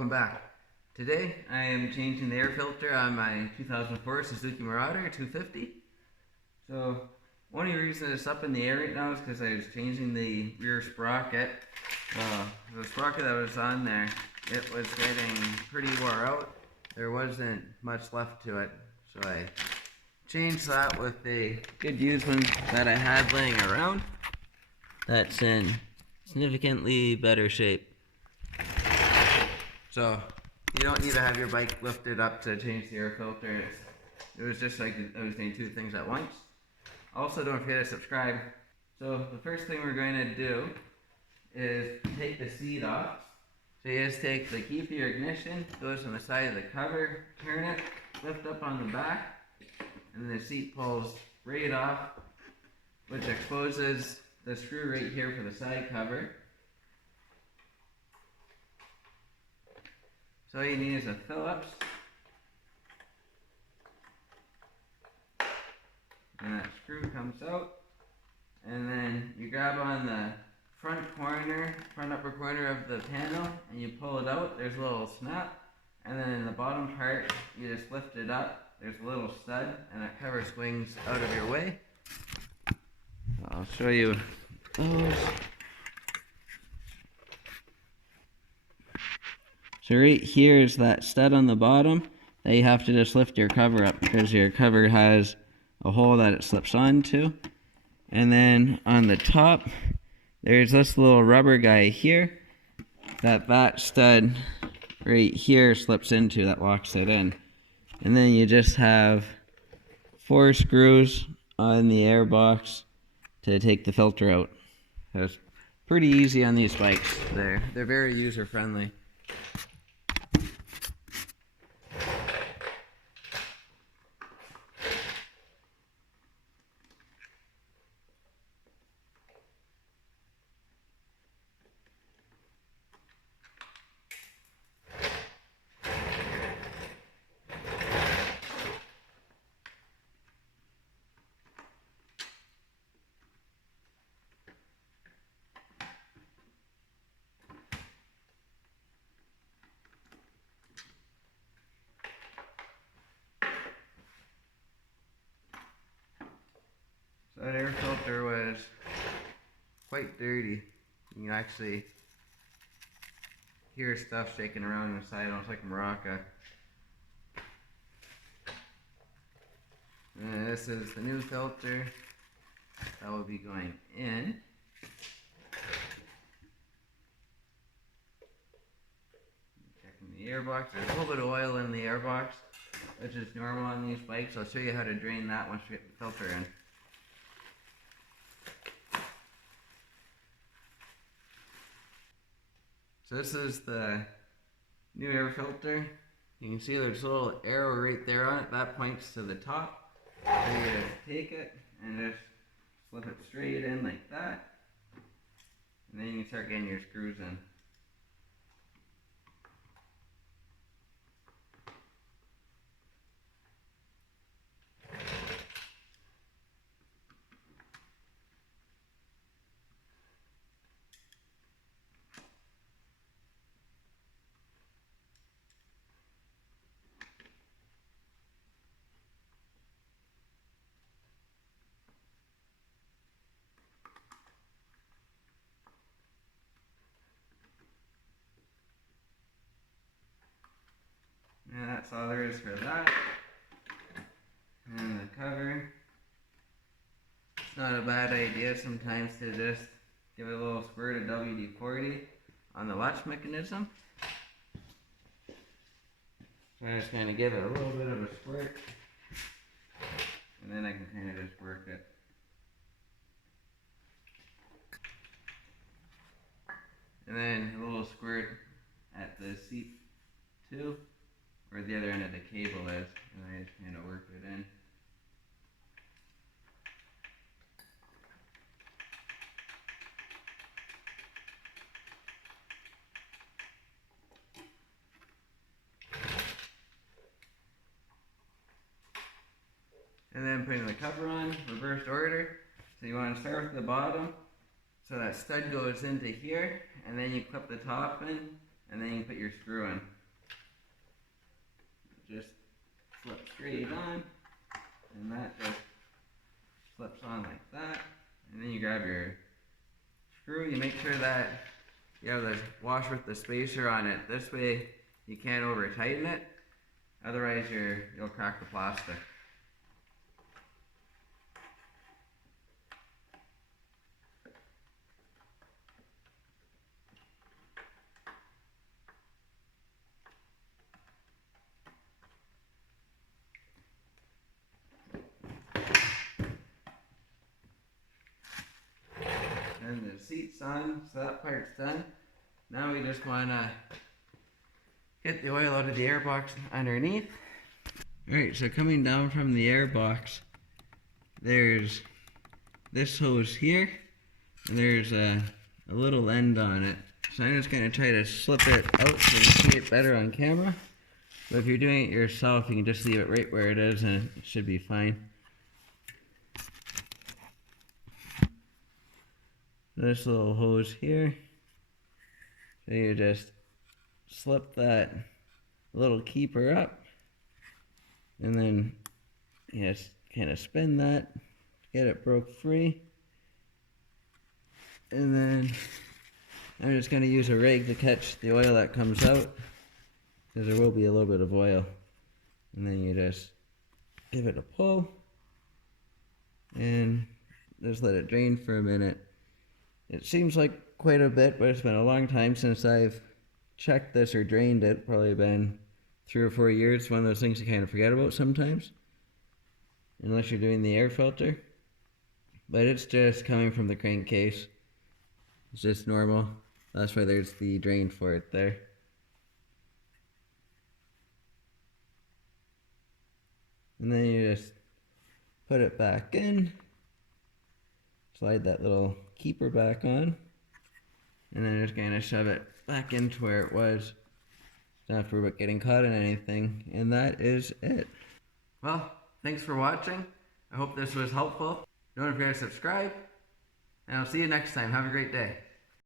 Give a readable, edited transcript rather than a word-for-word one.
welcome back. Today I am changing the air filter on my 2004 Suzuki Marauder 250. So one of the reasons it's up in the air right now is because I was changing the rear sprocket. The sprocket that was on there, it was getting pretty wore out. There wasn't much left to it, so I changed that with the good used one that I had laying around that's in significantly better shape. So you don't need to have your bike lifted up to change the air filter. It was just like I was doing two things at once. Also, don't forget to subscribe. So the first thing we're going to do is take the seat off. So you just take the key for your ignition, goes on the side of the cover, turn it, lift up on the back, and then the seat pulls right off, which exposes the screw right here for the side cover. So all you need is a Phillips, and that screw comes out, and then you grab on the front upper corner of the panel, and you pull it out. There's a little snap, and then in the bottom part, you just lift it up. There's a little stud, and that cover swings out of your way. I'll show you those. So right here is that stud on the bottom that you have to just lift your cover up because your cover has a hole that it slips onto. And then on the top, there's this little rubber guy here that stud right here slips into that locks it in. And then you just have 4 screws on the air box to take the filter out. So it's pretty easy on these bikes. They're very user friendly. So that air filter was quite dirty. You can actually hear stuff shaking around inside, almost like maraca. And this is the new filter that will be going in. Checking the airbox. There's a little bit of oil in the airbox, which is normal on these bikes. I'll show you how to drain that once we get the filter in. So this is the new air filter. You can see there's a little arrow right there on it. That points to the top. So you just take it and just slip it straight in like that. And then you can start getting your screws in. And that's all there is for that. And the cover. It's not a bad idea sometimes to just give it a little squirt of WD-40 on the latch mechanism. So I'm just going to give it a little bit of a squirt, and then I can kind of just work it. And then a little squirt at the seat too, where the other end of the cable is, and I just kind of work it in. And then putting the cover on, reversed order. So you want to start with the bottom, so that stud goes into here, and then you clip the top in, and then you put your screw in. Just slip straight on, and that just slips on like that. And then you grab your screw, you make sure that you have the washer with the spacer on it. This way you can't over tighten it, otherwise you'll crack the plastic. And the seat's on, so that part's done. Now we just want to get the oil out of the air box underneath. Alright, so coming down from the air box, there's this hose here, and there's a little end on it. So I'm just going to try to slip it out so you can see it better on camera. But if you're doing it yourself, you can just leave it right where it is and it should be fine. This little hose here, so you just slip that little keeper up, and then you just kind of spin that, get it broke free, and then I'm just going to use a rag to catch the oil that comes out, because there will be a little bit of oil, and then you just give it a pull, and just let it drain for a minute. It seems like quite a bit, but it's been a long time since I've checked this or drained it. Probably been 3 or 4 years. One of those things you kind of forget about sometimes, unless you're doing the air filter. But it's just coming from the crankcase. It's just normal. That's why there's the drain for it there. And then you just put it back in. Slide that little keeper back on, and then just kind of shove it back into where it was. Don't have to worry about getting caught in anything, and that is it. Well, thanks for watching. I hope this was helpful. Don't forget to subscribe, and I'll see you next time. Have a great day.